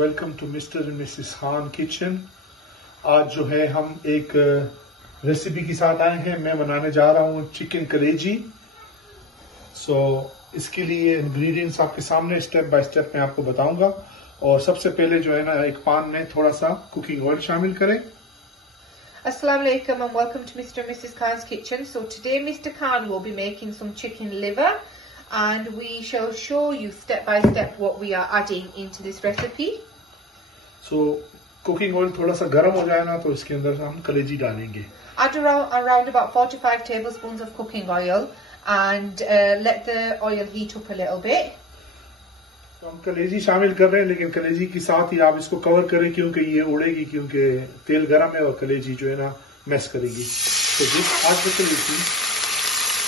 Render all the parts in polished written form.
Welcome to Mr and Mrs Khan kitchen. आज जो है हम एक रेसिपी के साथ आए हैं। मैं बनाने जा रहा हूँ चिकन कलेजी। इसके लिए इंग्रेडिएंट्स आपके सामने स्टेप बाय स्टेप मैं आपको बताऊंगा। और सबसे पहले जो है ना, एक पान में थोड़ा सा कुकिंग ऑयल शामिल करें। Assalamu alaikum and welcome to Mr. and Mrs. Khan's kitchen. So today Mr. Khan will be making some chicken liver and we shall show you step by step what we are adding into this recipe. So cooking oil थोड़ा सा गर्म हो जाए ना, तो इसके अंदर हम कलेजी डालेंगे। Add around about 4 to 5 tablespoons of cooking oil and let the oil heat up a little bit. तो हम कलेजी शामिल कर रहे हैं, लेकिन कलेजी के साथ ही आप इसको कवर करें क्योंकि ये उड़ेगी, क्योंकि तेल गर्म है और कलेजी जो है ना मैस करेगी। तो जिस आज the कलेजी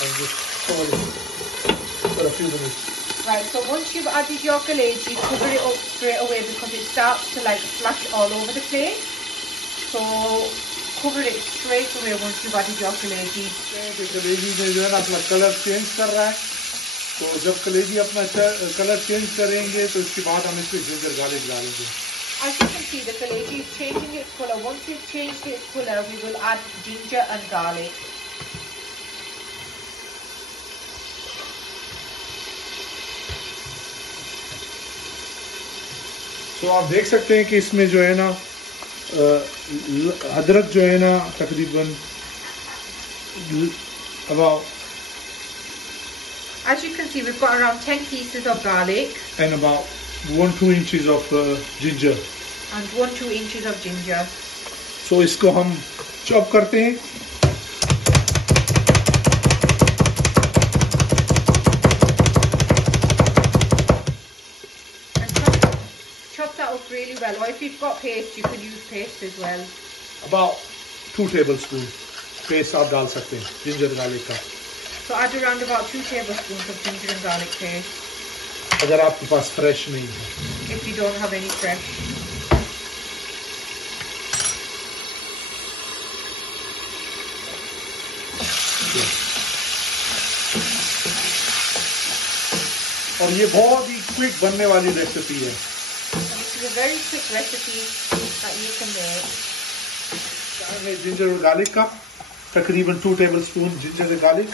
and just cover it for a few minutes. Right, so once you've added your kaleji, cover it up straight away because it starts to like splash all over the place. So cover it straight away once you've added your kaleji. कलेजी में जो है ना अपना colour change कर रहा है, तो जब कलेजी अपना कलर चेंज करेंगे तो इसके बाद हम इसमें जिंजर गार्लिक डालेंगे। As you can see, the kaleji is changing its colour. Once it's changed its colour, we will add ginger and garlic. तो आप देख सकते हैं कि इसमें जो है ना अदरक जो है ना तकरीबन about, as you can see, we've got around 10 pieces of garlic and about 1-2 inches of ginger and 1-2 inches of ginger. So इसको हम चॉप करते हैं। Chop that up really well, or if you've got paste, you could use paste as well. About 2 tablespoons paste आप डाल सकते हैं ginger garlic का। So add around about 2 tablespoons of ginger and garlic paste. अगर आपके पास fresh नहीं है। If you don't have any fresh. और ये बहुत ही क्विक बनने वाली रेसिपी है। This is a very quick recipe that you can make. Ginger और गार्लिक का तकरीबन 2 tablespoons ginger and garlic.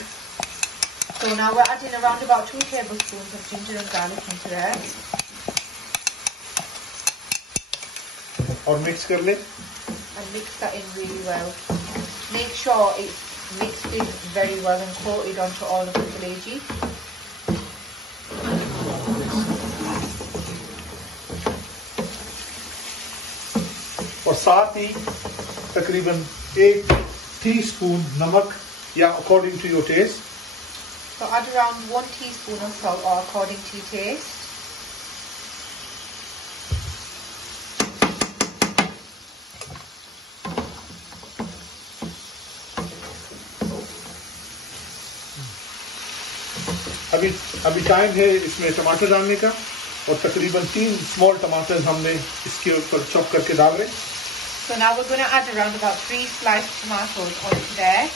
So now we're adding around about 2 tablespoons of ginger and garlic into there. और mix कर ले। And mix that in really well. Make sure it's mixed in very well and coated onto all of the kaleji. और साथ ही तकरीबन 1 teaspoon नमक या according to your taste. So add around 1 teaspoon of salt or according to your taste. अभी time है इसमें टमाटर डालने का, और तकरीबन 3 स्मॉल टमाटर हमने इसके ऊपर चॉप करके डाल रहे। So now we're going to add around about 3 sliced tomatoes onto there.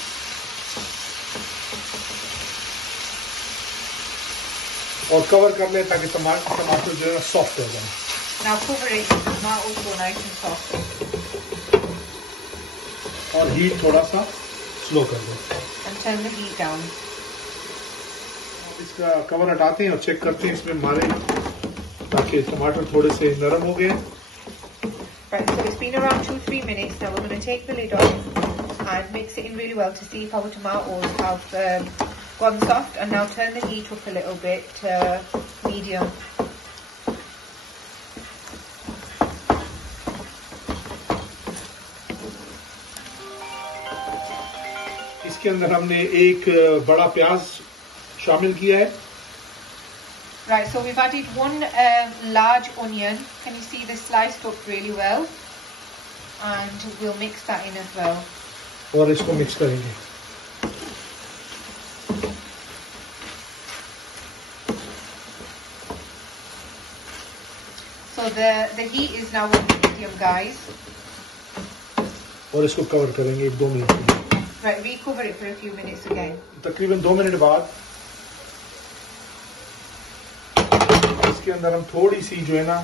और कवर कर ले ताकि टमाटर जो है सॉफ्ट हो जाए। Now cover it so tomatoes go nice and soft. और हीट थोड़ा सा स्लो कर दो। And turn the heat down. इसका कवर हटाते हैं और चेक करते हैं इसमें हमारे, ताकि टमाटर थोड़े से नरम हो गए। Right, so it's been around 2-3 minutes. Now we're going to take the lid off and mix it in really well to see if our tomatoes have gone soft. And now turn the heat up a little bit to medium. इसके अंदर हमने एक बड़ा प्याज शामिल किया है। Right, so we've added 1 large onion. Can you see this sliced up really well? And we'll mix that in as well. और इसको मिक्स करेंगे। So the heat is now on medium, guys. और इसको कवर करेंगे 1-2 minute के लिए। Right, recover it for a few minutes again. तकरीबन 2 minute बाद इसके अंदर हम थोड़ी सी जो है ना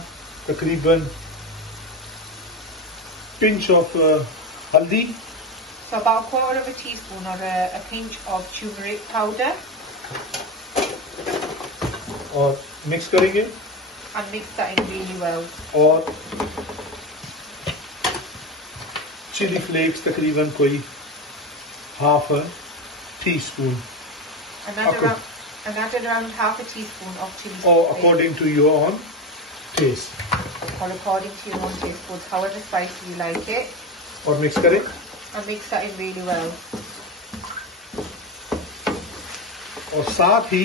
तकरीबन pinch of haldi. So about a quarter of a teaspoon or a pinch of turmeric powder. और मिक्स करेंगे. And mix that in really well. और चिली फ्लेक्स तकरीबन कोई half a teaspoon. And add around half a teaspoon of chili or flakes. according to your own taste. Or according to your own taste buds, however spicy you like it. और mix करें. And mix that in really well. और साथ ही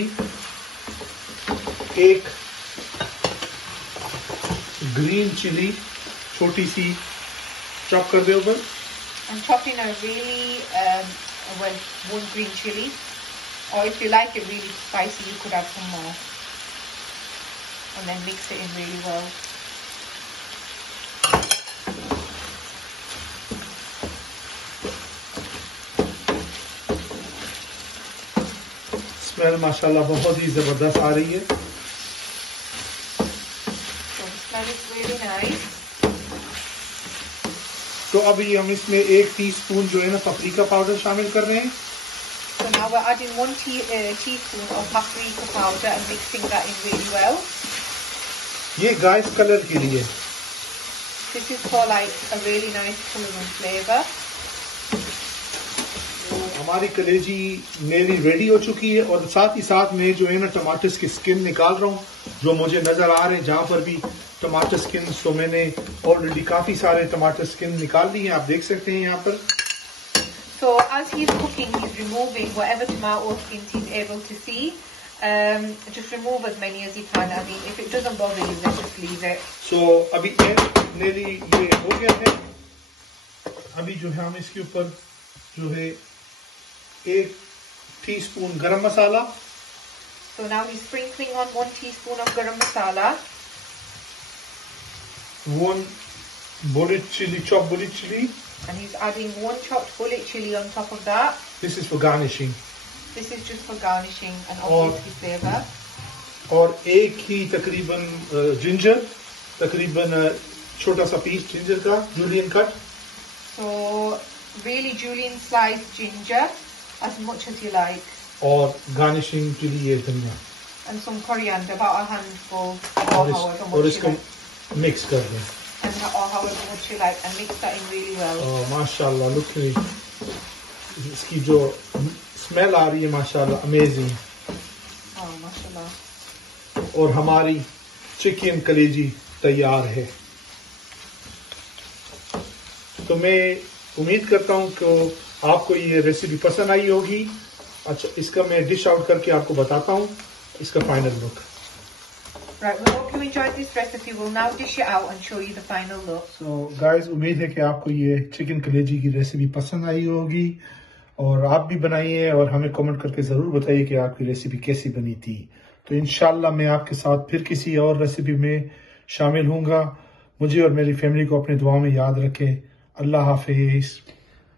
एक green chilli छोटी सी chop कर दे ऊपर. And chop in a really one green chili, or if you like it really spicy, you could add some more. And then mix it in really well. Smell माशाल्लाह बहुत ही जबरदस्त आ रही है. So the smell is really nice. तो अभी हम इसमें 1 teaspoon जो है ना paprika पाउडर शामिल कर रहे हैं. So now we're adding 1 teaspoon of paprika powder and mixing that in really well. ये गाइस कलर के लिए. This is for like a really nice colour and flavour. हमारी कलेजी मेरी रेडी हो चुकी है और साथ ही साथ मैं जो है ना टमाटर की स्किन निकाल रहा हूँ जो मुझे नजर आ रहे हैं जहां पर भी टमाटर स्किन. तो मैंने ऑलरेडी काफी सारे टमाटर स्किन निकाल ली हैं, आप देख सकते हैं यहाँ पर. So as he's cooking, he's removing whatever tomato skins he's able to see. Just remove as many as you can. I mean, if it doesn't bother you, then just leave it. So अभी नेली ये हो गया है. अभी जो है हम इसके ऊपर जो है 1 टीस्पून गरम मसाला. So now he's sprinkling on 1 teaspoon of garam masala. 1 bullet chili, chopped bullet chili. And he's adding 1 chopped bullet chili on top of that. This is for garnishing. This is just for garnishing and obviously flavour. और एक ही तकरीबन ginger, तकरीबन छोटा सा piece ginger का julienne cut. So really julienne sliced ginger, as much as you like. और garnishing के लिए धनिया. And some coriander, about a handful, or however और much इसको you like. मिक्स कर दें. And or however much you like, and mix that in really well. माशाल्लाह, look at इसकी जो स्मेल आ रही है माशाल्लाह, अमेजिंग. Oh, mashallah. और हमारी चिकन कलेजी तैयार है. तो मैं उम्मीद करता हूं कि आपको ये रेसिपी पसंद आई होगी. अच्छा, इसका मैं डिश आउट करके आपको बताता हूं इसका final look. Right, we hope you enjoyed this recipe. We'll now dish it out and show you the final look. So guys, उम्मीद है कि आपको ये चिकन कलेजी की रेसिपी पसंद आई होगी और आप भी बनाइए और हमें कमेंट करके जरूर बताइए कि आपकी रेसिपी कैसी बनी थी. तो इंशाल्लाह मैं आपके साथ फिर किसी और रेसिपी में शामिल होऊंगा. मुझे और मेरी फैमिली को अपने दुआ में याद रखें. अल्लाह हाफिज.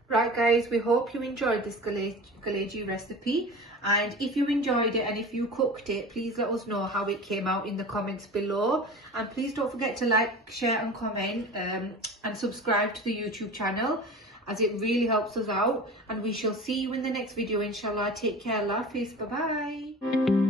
Right guys, we hope you enjoyed this kaleji recipe, and if you enjoyed it and if you cooked it, please let us know how it came out in the comments below, and please don't forget to like, share and comment and subscribe to the YouTube channel, as it really helps us out. And we shall see you in the next video, inshallah. Take care. Allah Hafiz. Bye bye.